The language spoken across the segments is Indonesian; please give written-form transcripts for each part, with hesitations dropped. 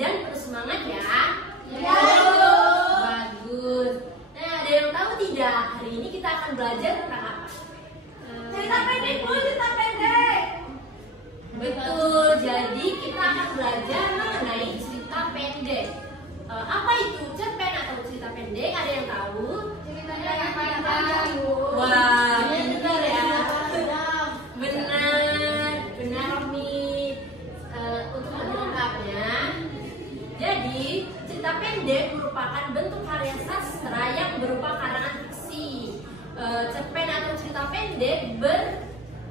dan terus semangat ya. Ya. Bagus. Nah, ada yang tahu tidak? Hari ini kita akan belajar tentang apa? Cerita pendek, Bu, cerita pendek. Betul. Jadi kita akan belajar mengenai cerita pendek. Apa itu cerpen atau cerita pendek? Ada yang tahu? Cerita yang panjang, Bu. Wah, pintar ya. Benar nih. Untuk lebih lengkapnya, jadi cerita pendek merupakan bentuk karya sastra yang berupa karangan fiksi. Cerpen atau cerita pendek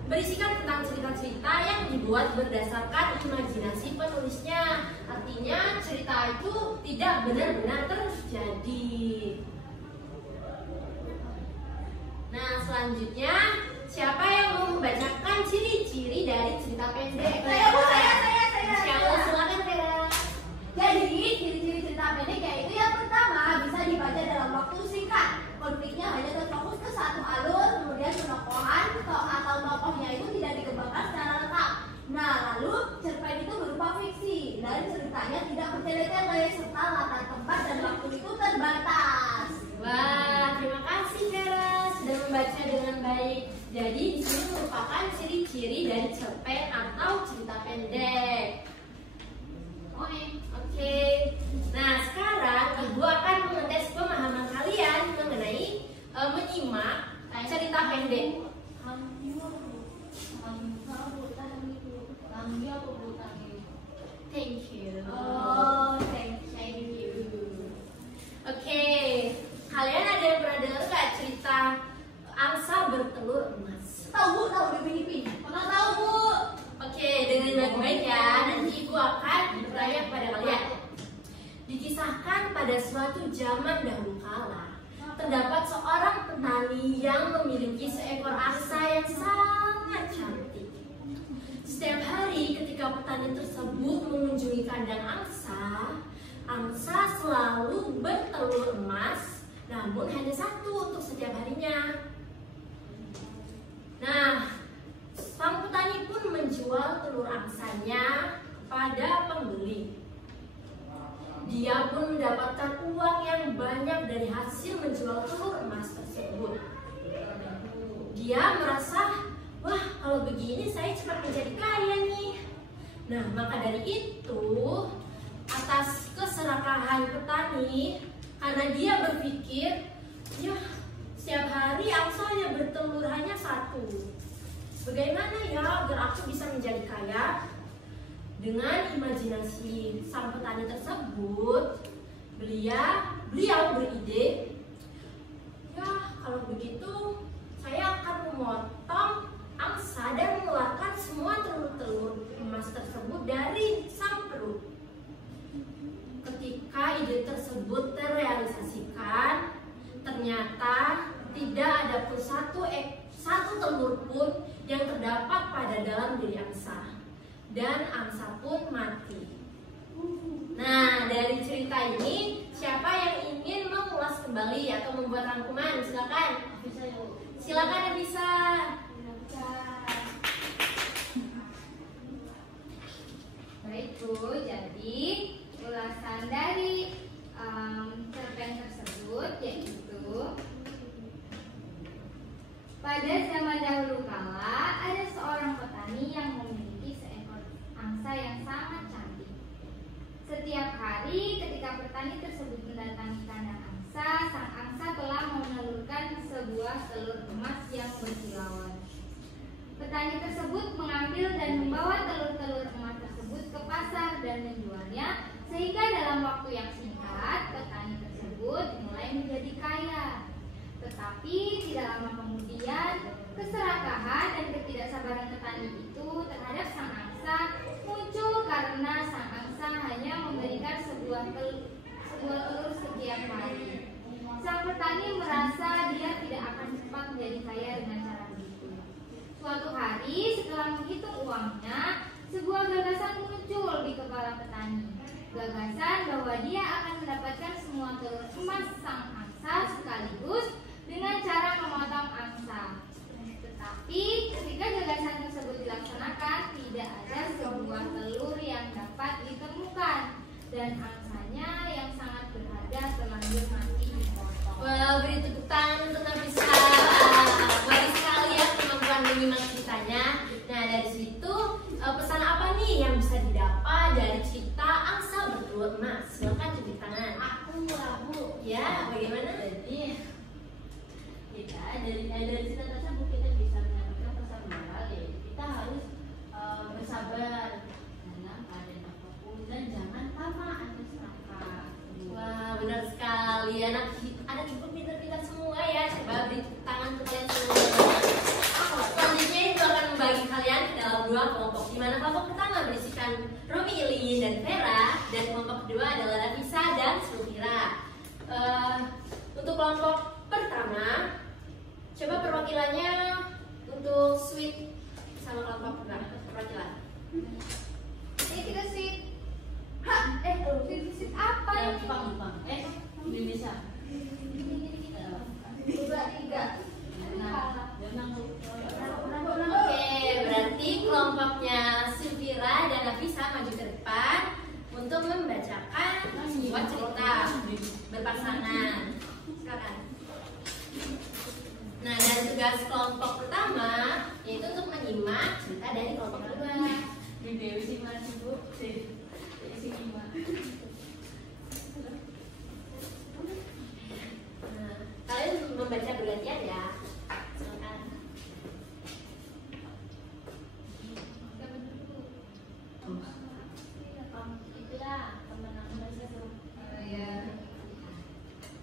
berisikan tentang cerita-cerita yang dibuat berdasarkan imajinasi penulisnya. Artinya cerita itu tidak benar-benar terjadi. Nah, selanjutnya siapa yang mau membacakan ciri-ciri dari cerita pendek? Saya. Silakan Vera. Jadi, ciri-ciri cerita pendek yaitu yang pertama, bisa dibaca dalam waktu singkat. Konfliknya hanya terfokus ke satu alur, kemudian penokohan atau tokohnya itu tidak dikembangkan secara lengkap. Nah, lalu cerpen itu berupa fiksi dan ceritanya tidak bertele-tele serta latar tempat dan waktu itu terbatas. Wah, terima kasih Vera sudah membaca dengan baik. Jadi di sini merupakan ciri-ciri dari cerpen atau cerita pendek. Oke. Nah, sekarang Ibu akan mengetes pemahaman kalian mengenai menyimak cerita pendek. Thank you. Thank you. Oke, kalian ada yang pernah dengar nggak cerita angsa bertelur emas? Tahu di Filipina. Pernah tahu, Bu? Oke, dengerin baik-baik ya. Nanti Ibu akan bertanya kepada kalian. Dikisahkan pada suatu zaman dahulu kala, terdapat seorang petani yang memiliki seekor angsa yang sangat cantik. Setiap hari ketika petani tersebut mengunjungi kandang angsa, angsa selalu bertelur emas, namun hanya satu untuk setiap harinya. Nah, sang petani pun menjual telur angsanya kepada pembeli. Dia pun mendapatkan uang yang banyak dari hasil menjual telur emas tersebut. Dia merasa, wah, kalau begini saya cepat menjadi kaya nih. Nah, maka dari itu, atas keserakahan petani, karena dia berpikir, ya, setiap hari angsa hanya bertelur hanya satu. Bagaimana ya agar aku bisa menjadi kaya? Dengan imajinasi sang petani tersebut, beliau beride, ya kalau begitu saya akan memotong angsa dan mengeluarkan semua telur-telur emas tersebut dari sang perut. Ketika ide tersebut terrealisasikan, ternyata tidak ada pun satu telur pun yang terdapat pada dalam diri angsa, dan angsa pun mati. Nah, dari cerita ini siapa yang ingin mengulas kembali atau membuat rangkuman? Silakan. Silakan bisa. Baik Bu, jadi ulasan dari cerpen tersebut yaitu pada zaman dahulu kala ada seorang petani yang memiliki seekor angsa yang sangat cantik. Setiap hari ketika petani tersebut mendatangi kandang angsa, sang angsa telah menelurkan sebuah telur emas yang berkilauan. Petani tersebut mengambil dan membawa telur-telur emas tersebut ke pasar dan menjualnya, sehingga dalam waktu yang singkat petani tersebut mulai menjadi kaya. Tetapi tidak lama kemudian, keserakahan dan ketidaksabaran petani itu terhadap sang angsa muncul karena sang angsa hanya memberikan sebuah telur setiap hari. Sang petani merasa dia tidak akan cepat menjadi kaya dengan cara begitu. Suatu hari setelah menghitung uangnya, sebuah gagasan muncul di kepala petani. Gagasan bahwa dia akan mendapatkan semua telur emas sang angsa sekaligus dengan cara memotong angsa. Tetapi ketika gagasan tersebut dilaksanakan, tidak ada sebuah telur yang dapat ditemukan. dan angsanya yang sangat berharga terlanjur mati dipotong. Wah, beri tepuk tangan untuk Nafisa. Bagus sekali ya kemampuan menyimak ceritanya. Nah, dari situ pesan apa nih yang bisa didapat dari cerita angsa bertelur emas? Silakan cuci tangan. Aku Bu. Ya, bagaimana? Jadi kita dari cerita tersebut kita bisa mendapatkan pesan moral, yaitu kita harus bersabar dalam keadaan apapun dan jangan tamak atau serakah. Wah, benar sekali. Anak ibu pintar-pintar semua ya. Coba beri tepuk tangan untuk kalian semua. Selanjutnya itu akan membagi kalian ke dalam dua kelompok. Di mana kelompok pertama berisikan Romi, Ilyin, dan Vera, dan kelompok kedua adalah Nafisa dan Sulfira. Untuk kelompok pertama, coba perwakilannya untuk Sweet sama kelompok perwakilan. Ini kita sweet. Sweet apa ini? Jepang. Indonesia. Dua, tiga. Oke, berarti kelompoknya Sulfira dan Nafisa maju ke depan untuk membacakan sebuah cerita berpasangan. Silakan. Nah, dan tugas kelompok pertama yaitu untuk menyimak cerita dari kelompok kedua. Di Dewi Sima Bu. Nah, kalian membaca bergantian ya. Silakan.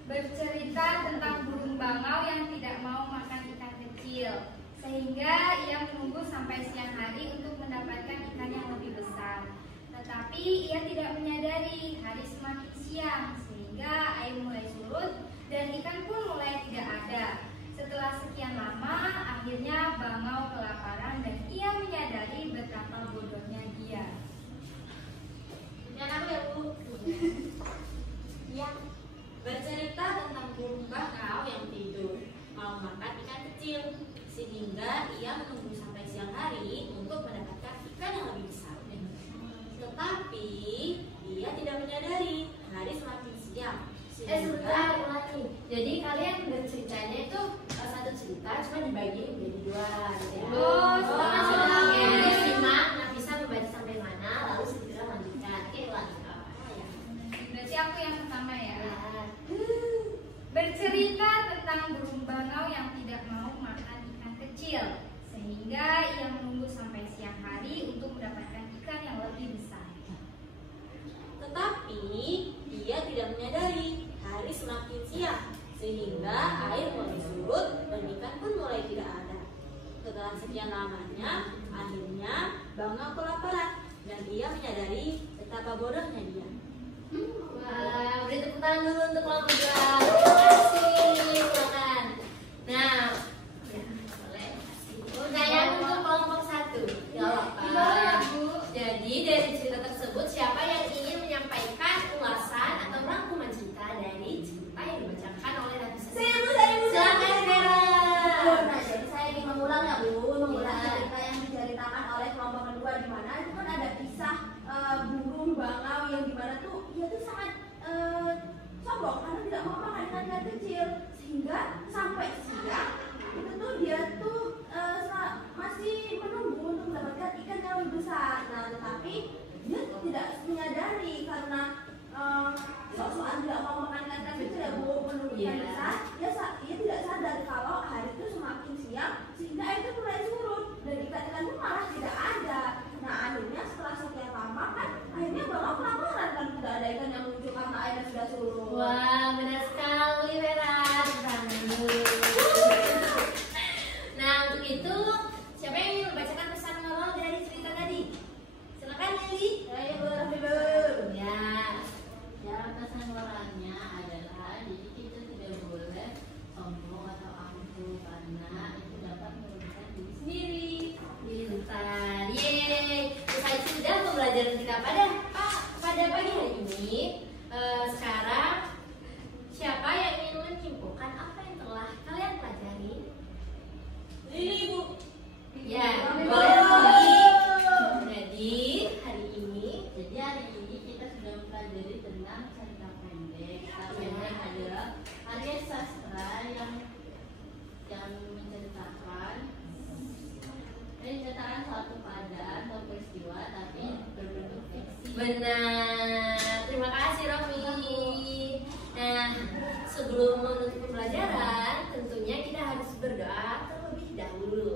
Bercerita tentang burung bangau yang tidak mau makan ikan kecil, sehingga ia menunggu sampai siang hari untuk mendapatkan ikan yang lebih besar. Tetapi ia tidak menyadari hari semakin siang, sehingga air mulai surut dan ikan pun mulai tidak ada. Setelah sekian lama, akhirnya bangau kelaparan dan ia menyadari betapa bodohnya dia. Yang aku ya Bu. Ya. Bercerita tentang burung bangau yang tidur mau makan ikan kecil, sehingga ia menunggu sampai siang hari untuk mendapatkan ikan yang lebih besar. Tetapi ia tidak menyadari hari semakin siang. Sebentar, ulangi. Jadi kalian berceritanya itu satu cerita cuma dibagi menjadi dua gitu ya. Oke, simak Nafisa membaca sampai mana, lalu Sulfira lanjutkan. Oke, ulangi. Ya. Berarti aku yang pertama ya. Ya. Bercerita tentang burung bangau yang tidak mau makan ikan kecil, sehingga ia menunggu sampai siang hari untuk mendapatkan ikan yang lebih besar. Tetapi ia tidak menyadari hari semakin siang, sehingga air mulai surut dan ikan pun mulai tidak ada. Setelah sekian lamanya, akhirnya bangau kelaparan dan ia menyadari betapa bodohnya dia. Wah, beri tepuk tangan dulu untuk kelompok dua. Terima kasih, silakan. Nah, ya, boleh. Pertanyaan untuk kelompok satu. Jawaban. Jadi dari cerita tersebut siapa yang ingin menyampaikan ulasan atau rangkuman cerita dari cerita yang dibacakan oleh Nafisa? Silakan Vera. Nah, jadi saya ingin mengulang ya Bu, mengulang Ya. cerita yang diceritakan oleh kelompok kedua, di mana itu kan ada kisah burung bangau yang dimana tuh dia tuh sangat sombong karena tidak mau makan ikan kecil, sehingga sampai siang itu tuh dia tuh masih menunggu untuk mendapatkan ikan yang lebih besar. Nah, tetapi dia tidak menyadari karena sok-sokan tidak mau makan ikan kecil ya Bu, menunggu ikan Iya. besar. Dia tidak sadar kalau hari itu semakin siang sehingga air itu mulai surut dan ikan-ikan itu malah tidak ada. Nah, akhirnya setelah sekian lama kan akhirnya bangau kelaparan kan tidak ada ikan yang muncul karena airnya sudah surut. Wah, benar sekali Vera. Nah, untuk itu siapa yang ingin membacakan pesan moral dari cerita tadi? Silakan Lili. Ya, Bu. Ya. Ya, pesan moralnya adalah jadi kita tidak boleh Benar. Terima kasih Romi. Nah, sebelum menutup pembelajaran, tentunya kita harus berdoa terlebih dahulu.